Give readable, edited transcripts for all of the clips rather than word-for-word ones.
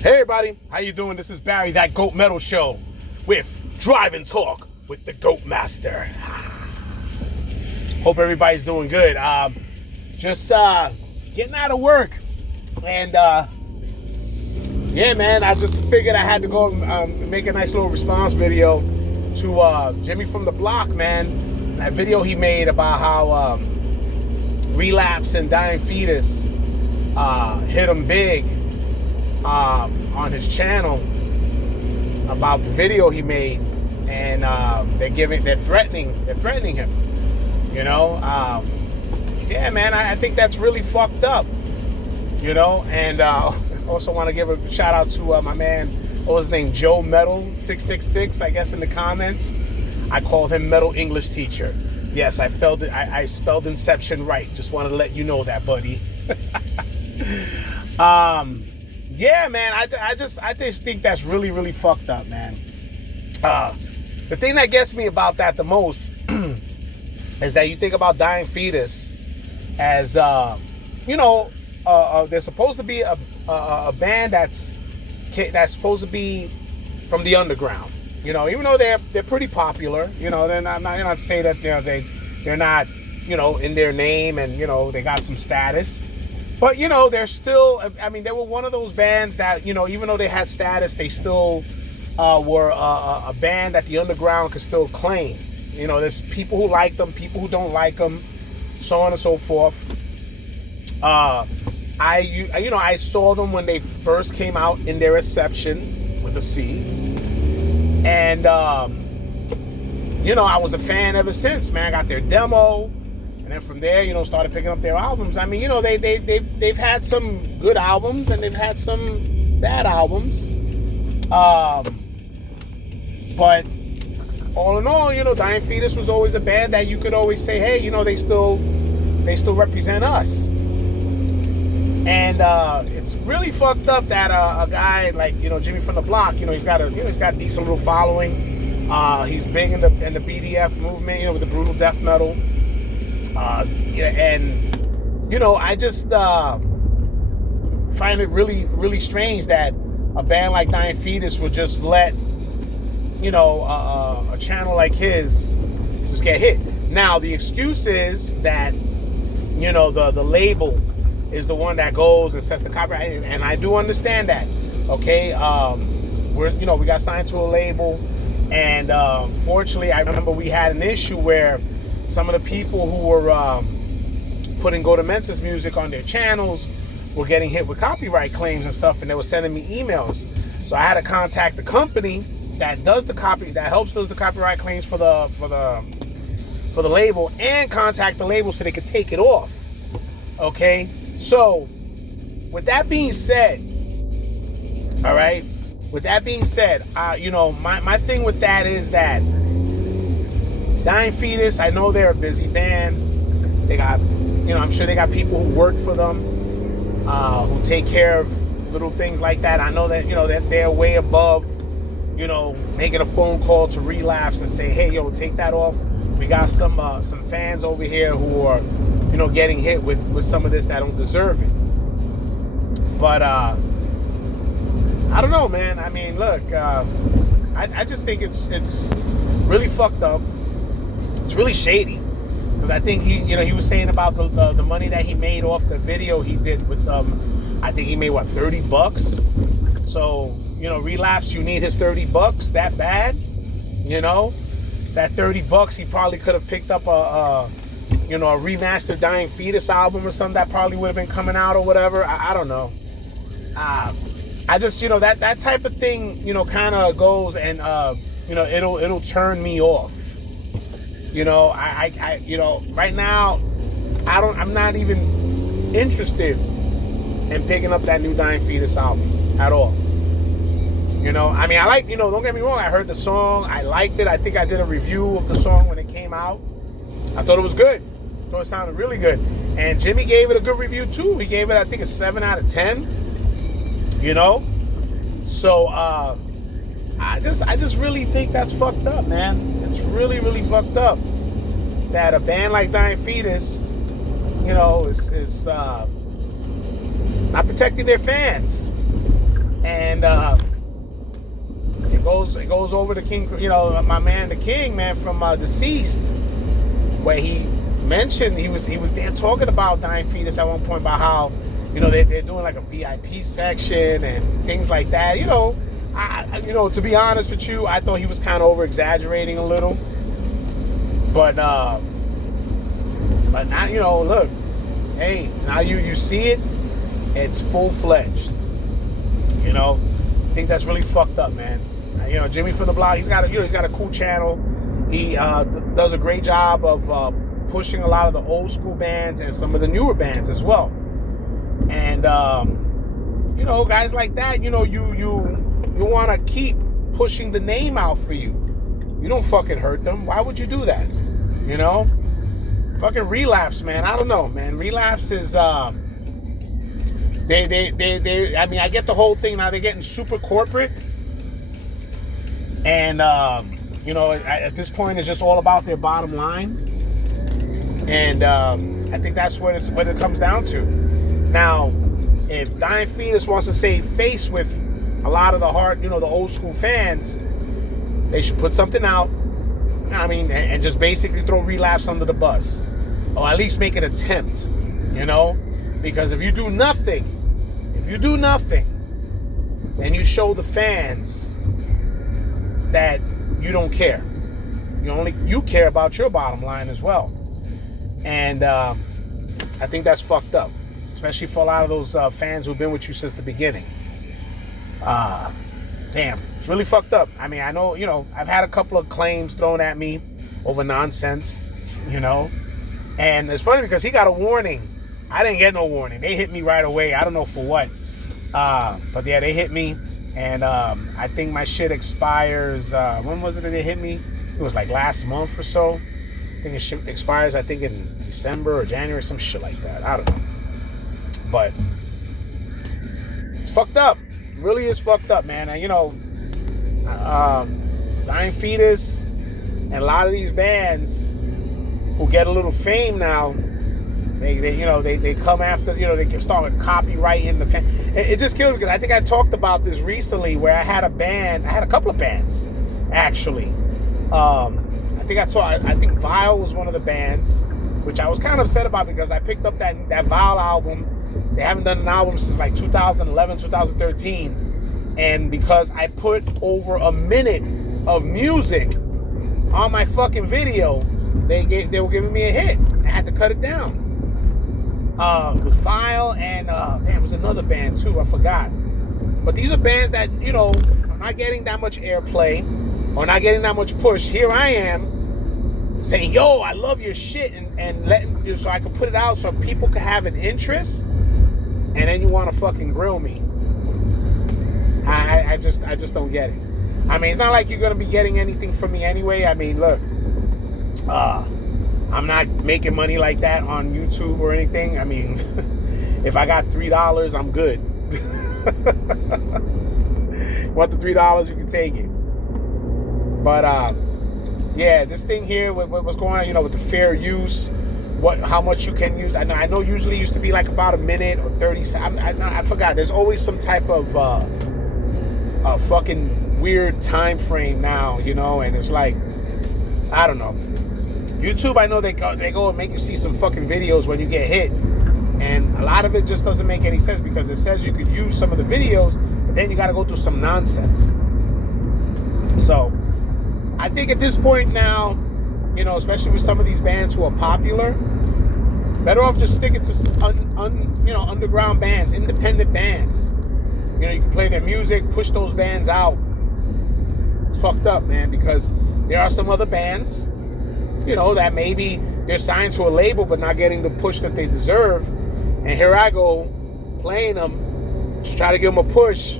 Hey everybody, how you doing? This is Barry, that Goat Metal Show, with Drive and Talk with the Goat Master. Hope everybody's doing good. Just getting out of work, and yeah, man, I just figured I had to go make a nice little response video to Jimmy from the Block, man. That video he made about how Relapse and Dying Fetus hit him big on his channel about the video he made, and they're threatening him. You know, yeah, man, I think that's really fucked up. You know, and also want to give a shout out to my man, what was his name, Joe Metal 666, I guess, in the comments. I called him Metal English Teacher. Yes, I spelled Inception right. Just wanted to let you know that, buddy. Yeah, man, I just think that's really, really fucked up, man. The thing that gets me about that the most is that you think about Dying Fetus as, you know, they're supposed to be a band that's supposed to be from the underground. You know, even though they're pretty popular, you know, they're not say that they're not, you know, in their name, and, you know, they got some status. But, you know, they're still, I mean, they were one of those bands that, you know, even though they had status, they still were a band that the underground could still claim. You know, there's people who like them, people who don't like them, so on and so forth. I saw them when they first came out in their Inception with a C. And, you know, I was a fan ever since, man. I got their demo. And then from there, you know, started picking up their albums. I mean, you know, they've had some good albums and they've had some bad albums. But all in all, you know, Dying Fetus was always a band that you could always say, hey, you know, they still represent us. And it's really fucked up that a guy like, you know, Jimmy from the Block, you know, he's got a decent little following. He's big in the BDF movement, you know, with the brutal death metal. Yeah, and, you know, I just find it really, really strange that a band like Dying Fetus would just let, you know, a channel like his just get hit. Now, the excuse is that, you know, the label is the one that goes and sets the copyright, and I do understand that. Okay, we got signed to a label, and fortunately, I remember we had an issue where some of the people who were putting Godamensis music on their channels were getting hit with copyright claims and stuff, and they were sending me emails. So I had to contact the company that does the copyright claims for the label, and contact the label so they could take it off. Okay, so with that being said, all right. With that being said, you know, my thing with that is that Dying Fetus, I know they're a busy band. They got, you know, I'm sure they got people who work for them, who take care of little things like that. I know that, you know, that they're way above, you know, making a phone call to Relapse and say, hey, yo, take that off. We got some fans over here who are, you know, getting hit with some of this that don't deserve it. But I don't know, man. I mean, look, I just think it's really fucked up. It's really shady, because I think he was saying about the money that he made off the video he did with I think he made what, $30. So, you know, Relapse, you need his $30 that bad, you know? That $30 he probably could have picked up a remastered Dying Fetus album or something that probably would have been coming out or whatever. I don't know. I just, you know, that type of thing, you know, kind of goes and you know, it'll turn me off. You know, I you know, right now, I'm not even interested in picking up that new Dying Fetus album at all. You know, I mean, I like, you know, don't get me wrong, I heard the song, I liked it. I think I did a review of the song when it came out. I thought it was good. I thought it sounded really good. And Jimmy gave it a good review too. He gave it, I think, a 7 out of 10. You know? So, I just really think that's fucked up, man. It's really, really fucked up that a band like Dying Fetus, you know, is not protecting their fans. And it goes over to King, my man, the King, man, from Deceased, where he mentioned he was there talking about Dying Fetus at one point, about how they're doing like a VIP section and things like that. To be honest with you, I thought he was kind of over exaggerating a little, but now look, hey, now you see it, it's full-fledged. I think that's really fucked up, man. Jimmy from the Block, he's got a cool channel. He does a great job of pushing a lot of the old school bands and some of the newer bands as well. And guys like that, you want to keep pushing the name out for you. You don't fucking hurt them. Why would you do that? Fucking Relapse, man. I don't know, man. Relapse is they I mean, I get the whole thing now. They're getting super corporate, and at this point it's just all about their bottom line. And I think that's what it comes down to. Now, if Dying Fetus wants to save face with a lot of the old school fans, they should put something out. I mean, and just basically throw Relapse under the bus, or at least make an attempt. Because if you do nothing, and you show the fans that you don't care, you care about your bottom line as well. And I think that's fucked up, especially for a lot of those fans who've been with you since the beginning. Damn, it's really fucked up. I mean, I know, I've had a couple of claims thrown at me over nonsense, and it's funny because he got a warning. I didn't get no warning. They hit me right away. I don't know for what. But yeah, they hit me, and I think my shit expires. When was it that they hit me? It was like last month or so. I think it expires, I think, in December or January, some shit like that. I don't know. But it's fucked up. It really is fucked up, man. And, Dying Fetus and a lot of these bands who get a little fame now, they come after, they can start copyrighting the fan. It just kills me because I think I talked about this recently where I had a couple of bands, actually. I think Vile was one of the bands, which I was kind of upset about because I picked up that Vile album. They haven't done an album since like 2011, 2013. And because I put over a minute of music on my fucking video, they were giving me a hit. I had to cut it down. It was Vile and it was another band too, I forgot. But these are bands that, are not getting that much airplay or not getting that much push. Here I am saying, yo, I love your shit, and letting you, so I can put it out so people can have an interest, and then you want to fucking grill me. I just don't get it. I mean, it's not like you're gonna be getting anything from me anyway. I mean, look, I'm not making money like that on YouTube or anything. I mean, if I got $3, I'm good. Want the $3, you can take it. But yeah, this thing here, what's going on, with the fair use, how much you can use. I know usually it used to be like about a minute or 30 seconds. I forgot. There's always some type of fucking weird time frame now, and it's like, I don't know. YouTube, I know they go and make you see some fucking videos when you get hit, and a lot of it just doesn't make any sense because it says you could use some of the videos, but then you got to go through some nonsense. So I think at this point now, especially with some of these bands who are popular, better off just sticking to underground bands, independent bands. You can play their music, push those bands out. It's fucked up, man, because there are some other bands, that maybe they're signed to a label but not getting the push that they deserve. And here I go playing them, just try to give them a push,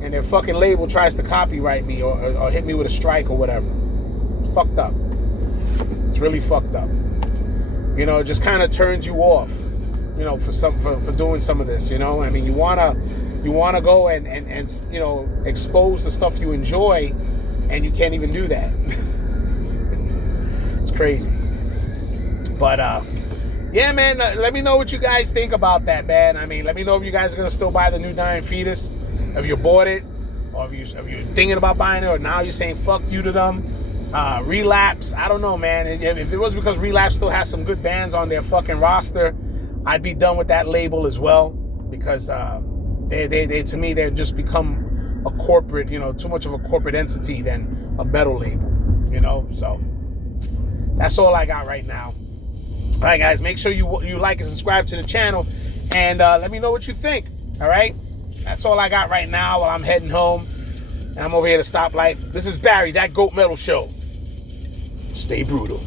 and their fucking label tries to copyright me or hit me with a strike or whatever. It's fucked up. It's really fucked up. It just kind of turns you off, for doing some of this, I mean, you wanna go and expose the stuff you enjoy, and you can't even do that. It's crazy. But yeah, man, let me know what you guys think about that, man. I mean, let me know if you guys are gonna still buy the new Dying Fetus. if you bought it, or if you're thinking about buying it, or now you're saying fuck you to them. Relapse, I don't know, man. If it was because Relapse still has some good bands on their fucking roster, I'd be done with that label as well, because they to me, they've just become a corporate, too much of a corporate entity than a metal label, so that's all I got right now. All right, guys, make sure you like and subscribe to the channel, and let me know what you think. All right, that's all I got right now while I'm heading home, and I'm over here at a stoplight. This is Barry, that Goat Metal Show. Stay brutal.